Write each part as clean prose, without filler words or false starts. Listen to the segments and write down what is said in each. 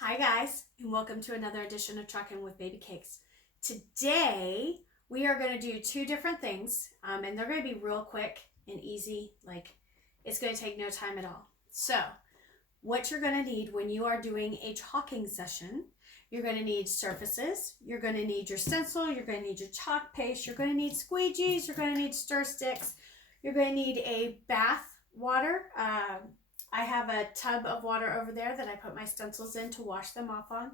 Hi guys, and welcome to another edition of Truckin' with Babycakes. Today we are going to do two different things, and they're going to be real quick and easy. Like, it's going to take no time at all. So what you're going to need when you are doing a chalking session, you're going to need surfaces, you're going to need your stencil, you're going to need your chalk paste, you're going to need squeegees, you're going to need stir sticks, you're going to need a bath water. I have a tub of water over there that I put my stencils in to wash them off on.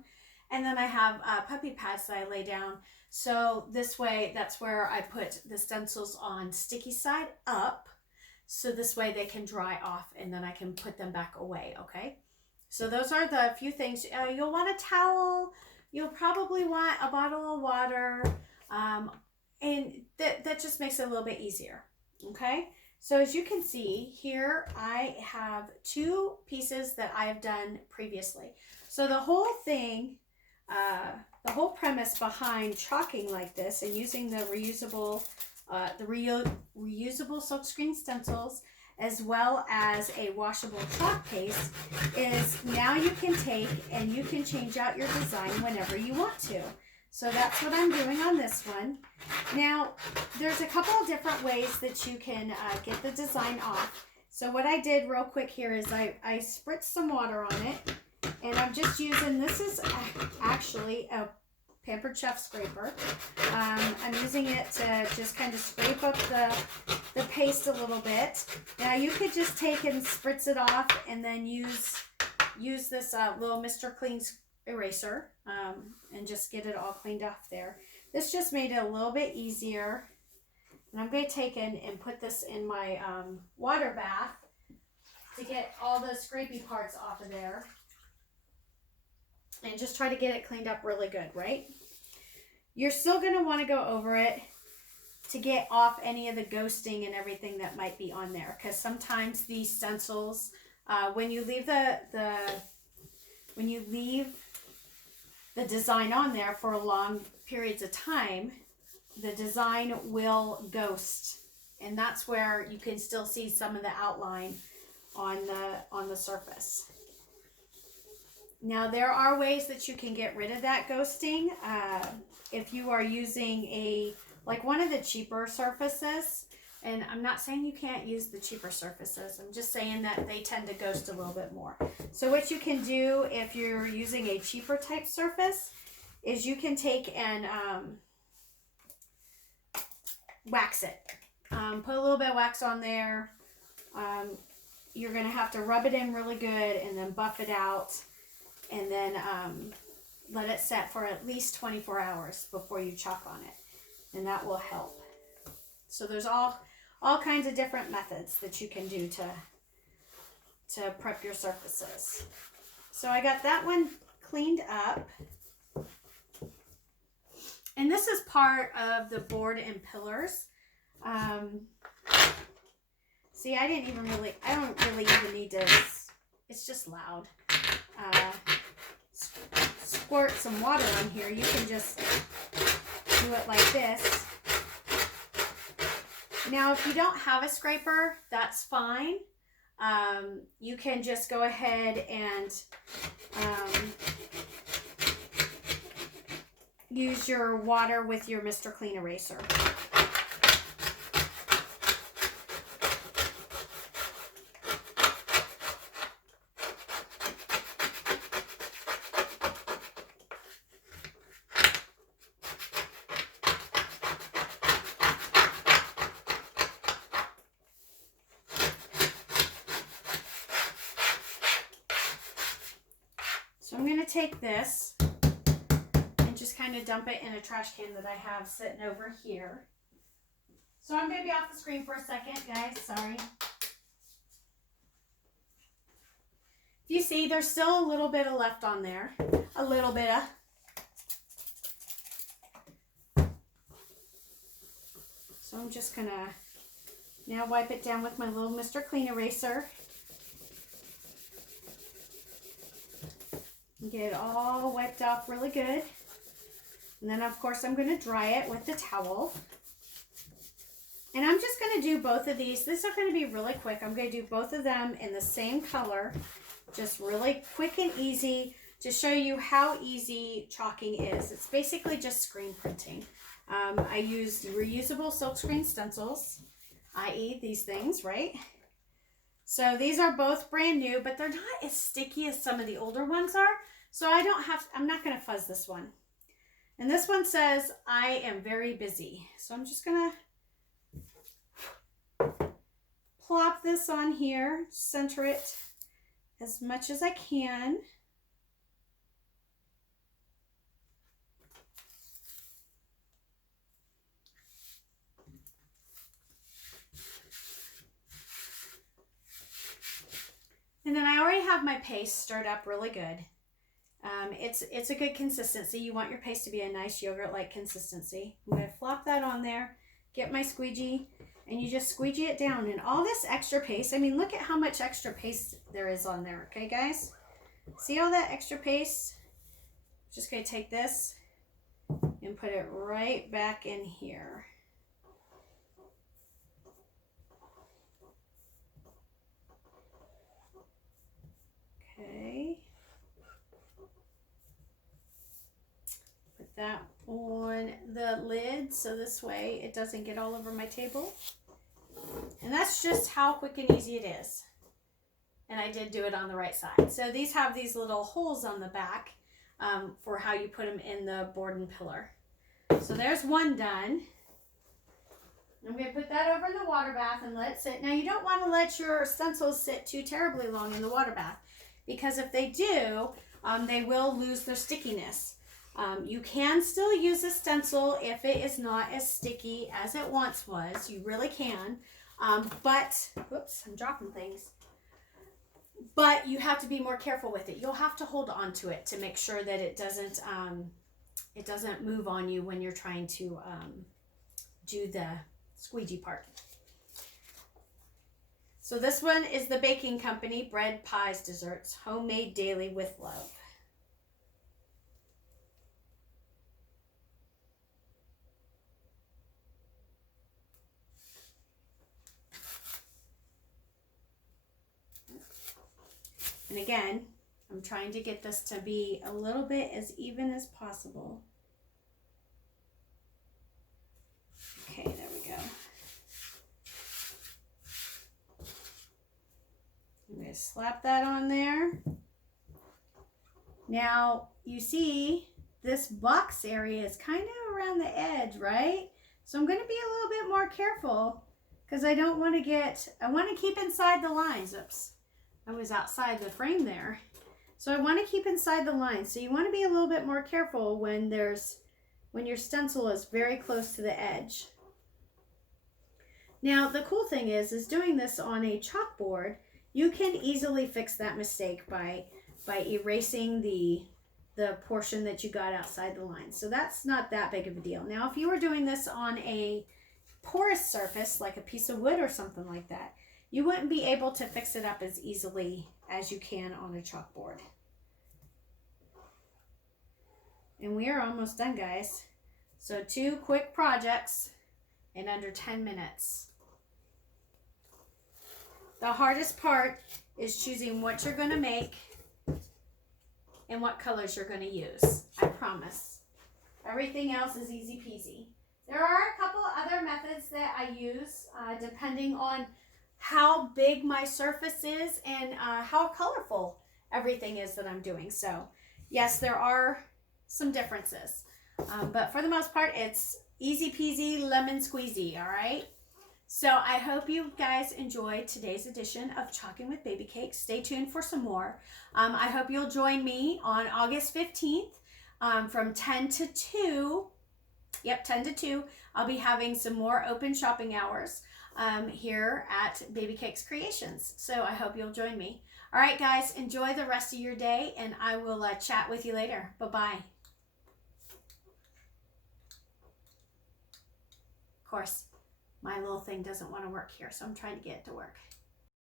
And then I have puppy pads that I lay down. So this way, that's where I put the stencils on sticky side up. So this way they can dry off and then I can put them back away, okay? So those are the few things. You'll want a towel. You'll probably want a bottle of water. And that just makes it a little bit easier, okay? So as you can see here, I have two pieces that I've done previously. So the whole thing, the whole premise behind chalking like this and using the reusable silkscreen stencils as well as a washable chalk paste is now you can take and you can change out your design whenever you want to. So that's what I'm doing on this one. Now, there's a couple of different ways that you can get the design off. So what I did real quick here is I spritzed some water on it. And I'm just using, this is actually a Pampered Chef scraper. I'm using it to just kind of scrape up the paste a little bit. Now, you could just take and spritz it off and then use this little Mr. Clean eraser and just get it all cleaned off there. This just made it a little bit easier. And I'm going to take and put this in my water bath to get all the scrapey parts off of there. And just try to get it cleaned up really good, right? You're still going to want to go over it to get off any of the ghosting and everything that might be on there. Because sometimes these stencils, when you leave the design on there for long periods of time, the design will ghost, and that's where you can still see some of the outline on the surface. Now, there are ways that you can get rid of that ghosting if you are using like one of the cheaper surfaces. And I'm not saying you can't use the cheaper surfaces. I'm just saying that they tend to ghost a little bit more. So what you can do if you're using a cheaper type surface is you can take and wax it. Put a little bit of wax on there. You're going to have to rub it in really good and then buff it out. And then let it set for at least 24 hours before you chalk on it. And that will help. So there's all kinds of different methods that you can do to prep your surfaces. So I got that one cleaned up. And this is part of the board and pillars. See, I don't really even need to, it's just loud. Squirt some water on here. You can just do it like this. Now, if you don't have a scraper, that's fine. You can just go ahead and use your water with your Mr. Clean eraser. So I'm going to take this and just kind of dump it in a trash can that I have sitting over here. So I'm going to be off the screen for a second, guys. Sorry. You see, there's still a little bit of left on there. A little bit of. So I'm just going to now wipe it down with my little Mr. Clean eraser. Get it all wiped off really good. And then, of course, I'm going to dry it with the towel. And I'm just going to do both of these. These are going to be really quick. I'm going to do both of them in the same color. Just really quick and easy. to show you how easy chalking is. It's basically just screen printing. I used reusable silkscreen stencils, i.e. these things, right? So these are both brand new, but they're not as sticky as some of the older ones are. So I'm not going to fuzz this one. And this one says, I am very busy. So I'm just going to plop this on here, center it as much as I can. And then I already have my paste stirred up really good. It's a good consistency. You want your paste to be a nice yogurt-like consistency. I'm going to flop that on there, get my squeegee, and you just squeegee it down. And all this extra paste, I mean, look at how much extra paste there is on there, okay, guys? See all that extra paste? Just going to take this and put it right back in here. Okay. Put that on the lid so this way it doesn't get all over my table. And that's just how quick and easy it is. And I did do it on the right side. So these have these little holes on the back for how you put them in the board and pillar. So there's one done. I'm going to put that over in the water bath and let it sit. Now you don't want to let your stencils sit too terribly long in the water bath, because if they do, they will lose their stickiness. You can still use a stencil if it is not as sticky as it once was. You really can. But, whoops, I'm dropping things. But you have to be more careful with it. You'll have to hold on to it to make sure that it doesn't move on you when you're trying to do the squeegee part. So this one is the baking company, Bread, Pies, Desserts, homemade daily with love. And again, I'm trying to get this to be a little bit as even as possible. Okay, there we go. I'm going to slap that on there. Now, you see this box area is kind of around the edge, right? So I'm going to be a little bit more careful because I don't want to I want to keep inside the lines. Oops, I was outside the frame there. So I want to keep inside the lines. So you want to be a little bit more careful when your stencil is very close to the edge. Now, the cool thing is doing this on a chalkboard, you can easily fix that mistake by erasing the portion that you got outside the line. So that's not that big of a deal. Now, if you were doing this on a porous surface, like a piece of wood or something like that, you wouldn't be able to fix it up as easily as you can on a chalkboard. And we are almost done, guys. So 2 quick projects in under 10 minutes. The hardest part is choosing what you're going to make and what colors you're going to use. I promise. Everything else is easy peasy. There are a couple other methods that I use depending on how big my surface is and how colorful everything is that I'm doing. So yes, there are some differences. But for the most part, it's easy peasy lemon squeezy, all right? So I hope you guys enjoyed today's edition of Chalking with Babycakes. Stay tuned for some more. I hope you'll join me on August 15th from 10 to 2. Yep, 10 to 2. I'll be having some more open shopping hours here at Babycakes Creations. So I hope you'll join me. All right, guys, enjoy the rest of your day, and I will chat with you later. Bye-bye. Of course, my little thing doesn't want to work here, so I'm trying to get it to work.